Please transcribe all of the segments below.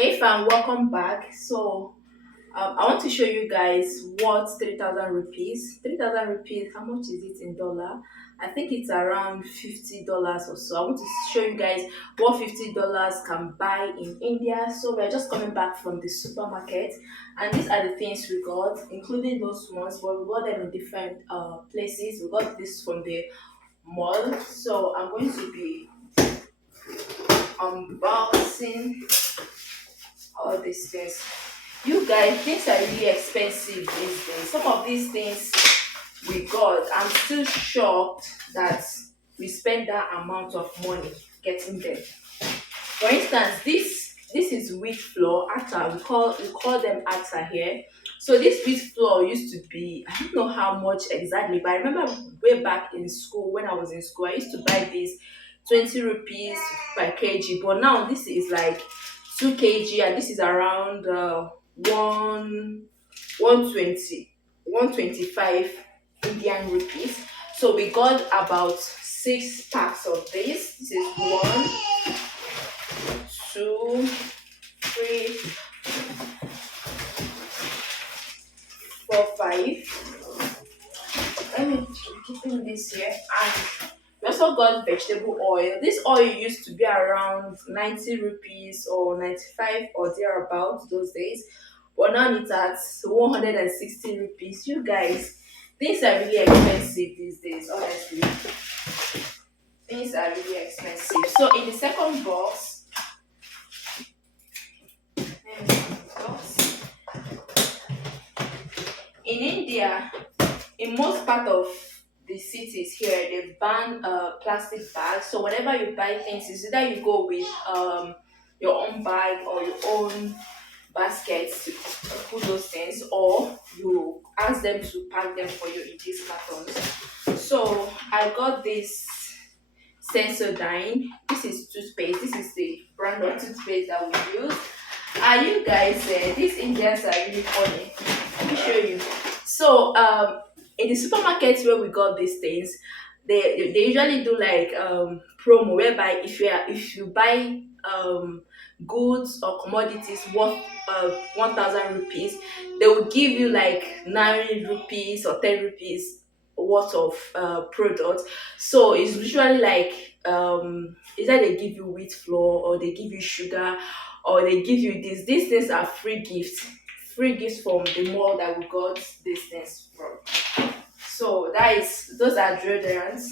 Hey fam, welcome back. I want to show you guys what 3,000 rupees. 3,000 rupees, how much is it in dollar? I think it's around $50 or so. I want to show you guys what $50 can buy in India. So we're just coming back from the supermarket, and these are the things we got, including those ones, but we got them in different places. We got this from the mall. So I'm going to be unboxing all these things. You guys, things are really expensive these days. Some of these things we got, I'm still shocked that we spend that amount of money getting them. For instance, this is wheat flour, atta. We call them atta here. So this wheat flour used to be, I don't know how much exactly, but I remember way back in school, when I was in school, I used to buy this 20 rupees per kg. But now this is like 2 kg, and this is around one 120, 125 Indian rupees. So we got about 6 packs of this. This is 1, 2, 3, 4, 5. Let me keep keeping this here. And we also got vegetable oil. This oil used to be around 90 rupees or 95 or thereabouts those days, but now it's at 160 rupees. You guys, things are really expensive these days, honestly. Things are really expensive. So in the second box, let me see the box. In India, in most part of the cities here, they ban plastic bags. So whenever you buy things, it's either you go with your own bag or your own baskets to put those things, or you ask them to pack them for you in these cartons. So I got this Sensodyne. This is toothpaste. This is the brand of toothpaste that we use. And you guys, these Indians are really funny. Let me show you. So in the supermarkets where we got these things, they usually do like promo, whereby if you buy goods or commodities worth 1,000 rupees, they will give you like 9 rupees or 10 rupees worth of product. So it's usually like either they give you wheat flour, or they give you sugar, or they give you this. These things are free gifts from the mall that we got these things from. So those are deodorants,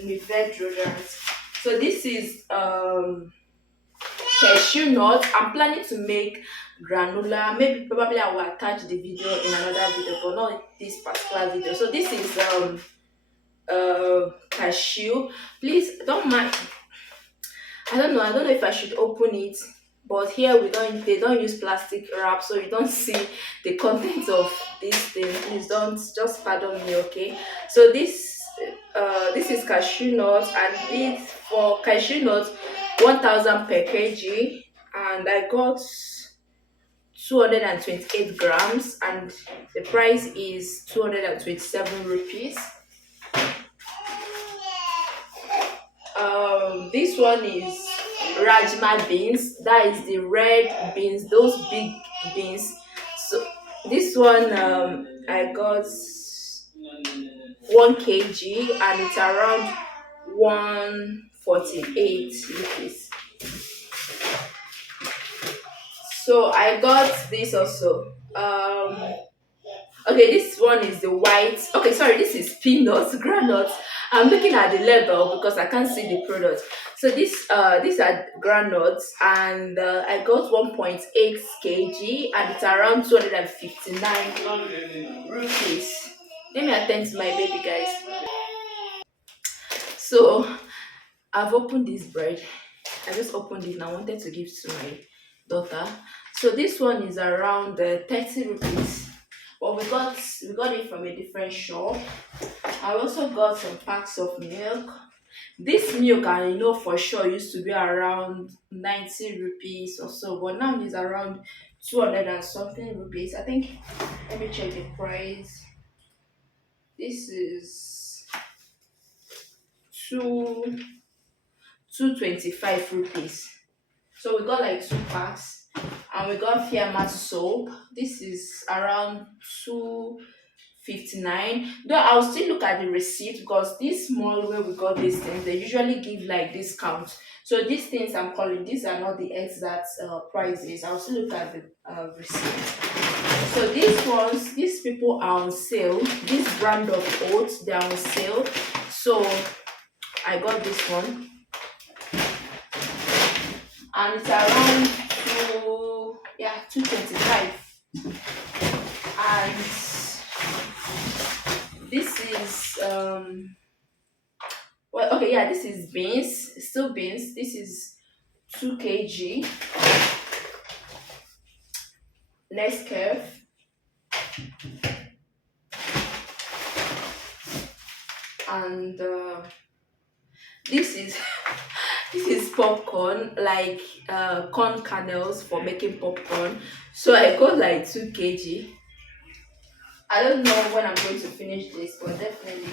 Nivea deodorants. So this is cashew nut. I'm planning to make granola. Maybe probably I will attach the video in another video, but not this particular video. So this is cashew. Please don't mind. I don't know if I should open it, but here they don't use plastic wrap, so you don't see the contents of this thing. Please don't, just pardon me, okay? So this is cashew nut, and this for cashew nut 1,000 per kg, and I got 228 grams, and the price is 227 rupees. This one is rajma beans. That is the red beans, those big beans. So this one I got 1 kg, and it's around 148 rupees. So I got this also. Okay, this one is the white. Okay, sorry, this is peanuts, granules. I'm looking at the label because I can't see the product. So these are granules, and I got 1.8 kg, and it's around 259 rupees. Let me attend to my baby, guys. So I've opened this bread. I just opened it and I wanted to give to my daughter. So this one is around 30 rupees. But we got it from a different shop. I also got some packs of milk. This milk, I know for sure, used to be around 90 rupees or so, but now it's around 200 and something rupees. I think, let me check the price. This is two 225 rupees. So we got like 2 packs. And we got Fiamat soap. This is around 259. Though I'll still look at the receipt because this mall where we got these things, they usually give like discounts. So these things I'm calling, these are not the exact prices. I'll still look at the receipt. So these ones, these people are on sale. This brand of oats, they're on sale. So I got this one, and it's around 225. And this is this is beans, still beans. This is 2 kg. Nescafe, and this is this is popcorn, like corn kernels for making popcorn. So I got like 2 kg. I don't know when I'm going to finish this, but definitely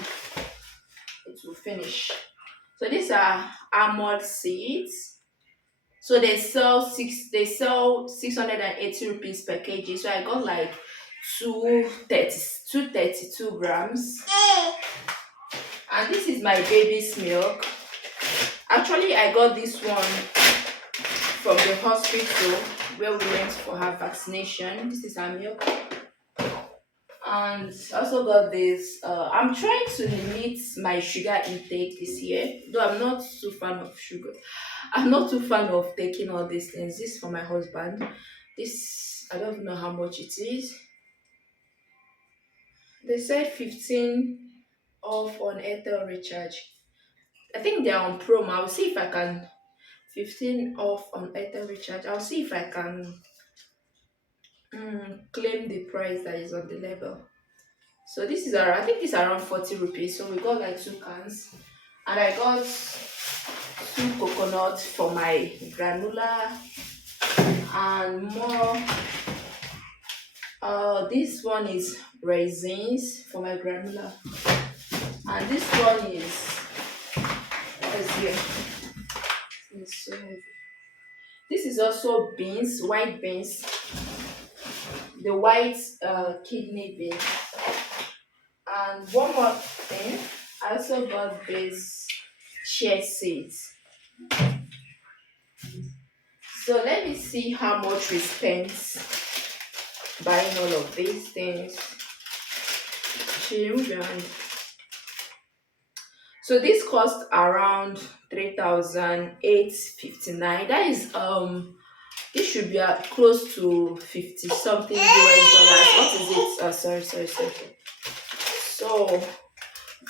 it will finish. So these are almond seeds. So they sell 680 rupees per kg. So I got like 232 grams. And this is my baby's milk. Actually, I got this one from the hospital where we went for her vaccination. This is her milk. And I also got this. I'm trying to limit my sugar intake this year, though I'm not too fan of sugar. I'm not too fan of taking all these things. This is for my husband. This, I don't know how much it is. They said 15 off on Airtel recharge. I think they're on promo. I'll see if I can 15 off on Airtel recharge. I'll see if I can claim the price that is on the label. So this is around, I think this is around 40 rupees. So we got like 2 cans. And I got 2 coconuts for my granola and more. This one is raisins for my granola. And this one is, let's see, it's so heavy. This is also beans, white beans, the white kidney beans. And one more thing, I also got this chia seeds. So let me see how much we spent buying all of these things. So this cost around 3,859. That is this should be at close to 50 something US dollars. What is it? Sorry. So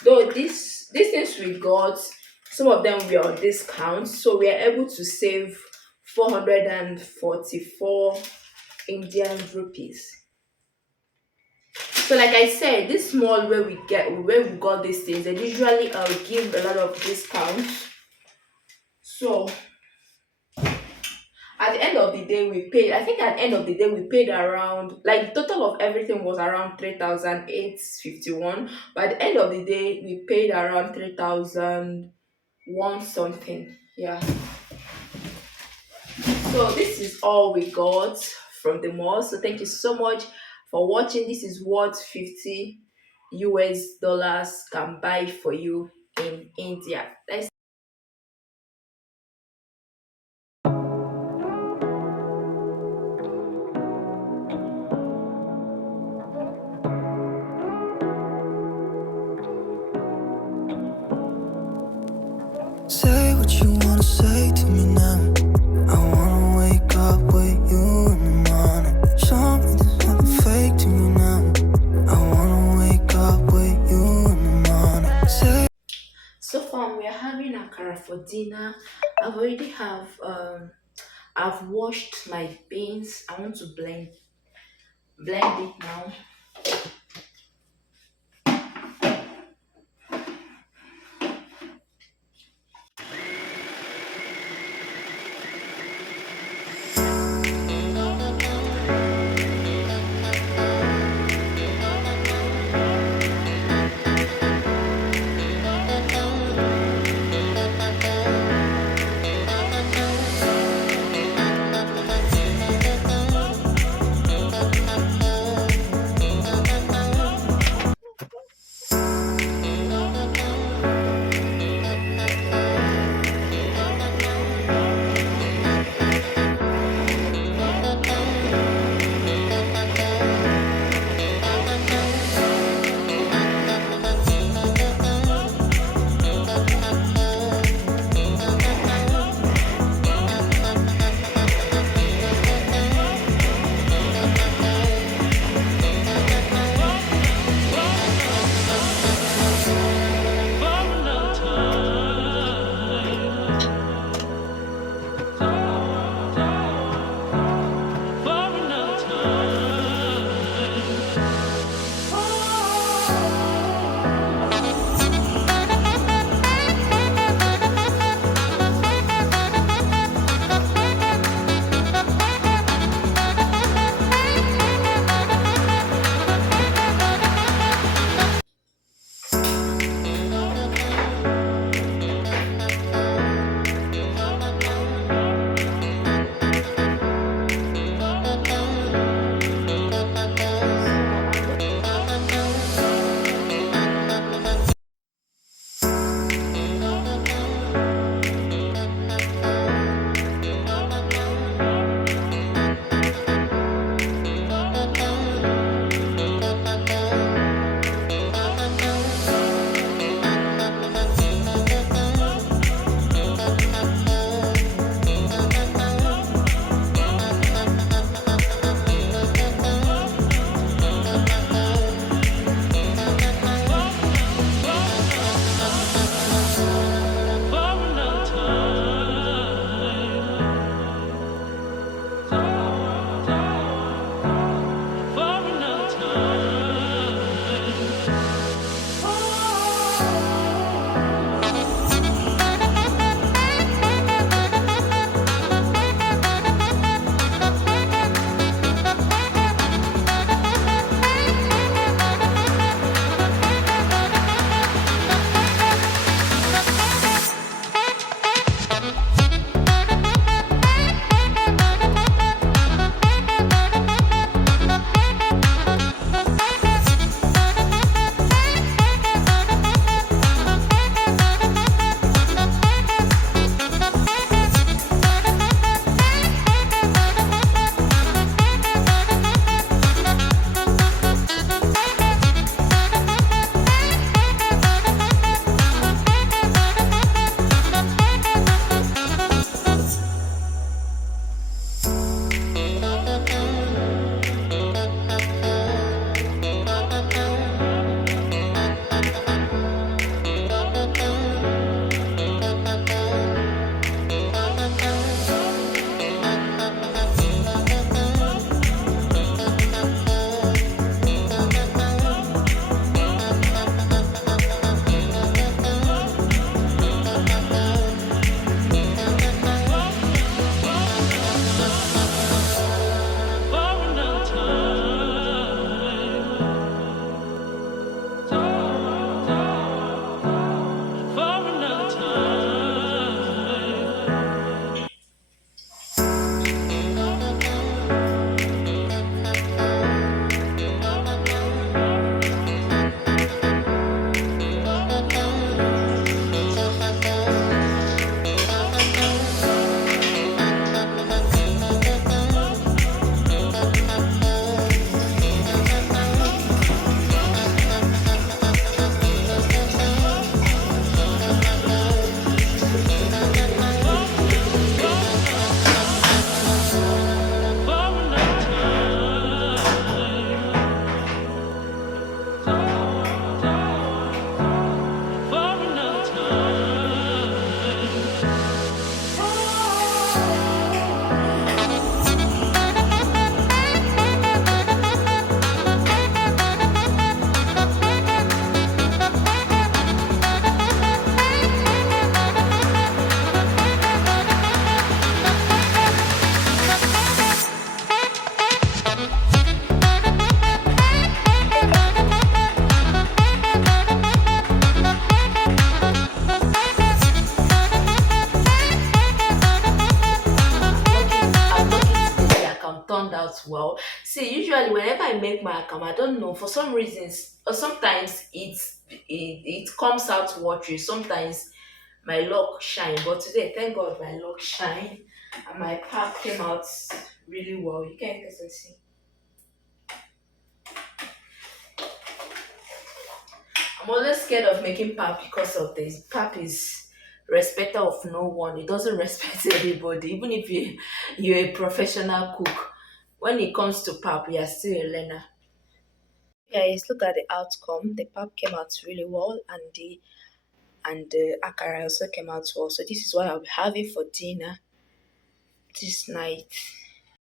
though these things we got, some of them were on discount, so we are able to save 444 Indian rupees. So like I said, this mall where we got these things, they usually give a lot of discounts. So at the end of the day we paid, I think at the end of the day we paid around, like the total of everything was around 3,851, but at the end of the day we paid around 3,001 something. Yeah. So this is all we got from the mall. So thank you so much for watching. This is what 50 US dollars can buy for you in India. Let's say what you wanna say to me now. I wanna wake up with you in the morning. Show me there's nothing fake to me now. I wanna wake up with you in the morning. Say so far we are having akara for dinner. I've washed my beans. I want to blend it now. well. See, usually whenever I make my account, I don't know, for some reasons, or sometimes it comes out watery. Sometimes my luck shine, but today, thank God, my luck shine, and my pap came out really well. You can guys see. I'm always scared of making pap because of this. Pap is respecter of no one. It doesn't respect everybody. Even if you're a professional cook, when it comes to pap, you are still a learner. Guys, look at the outcome. The pap came out really well, and the akara also came out well. So this is what I'll be having for dinner this night.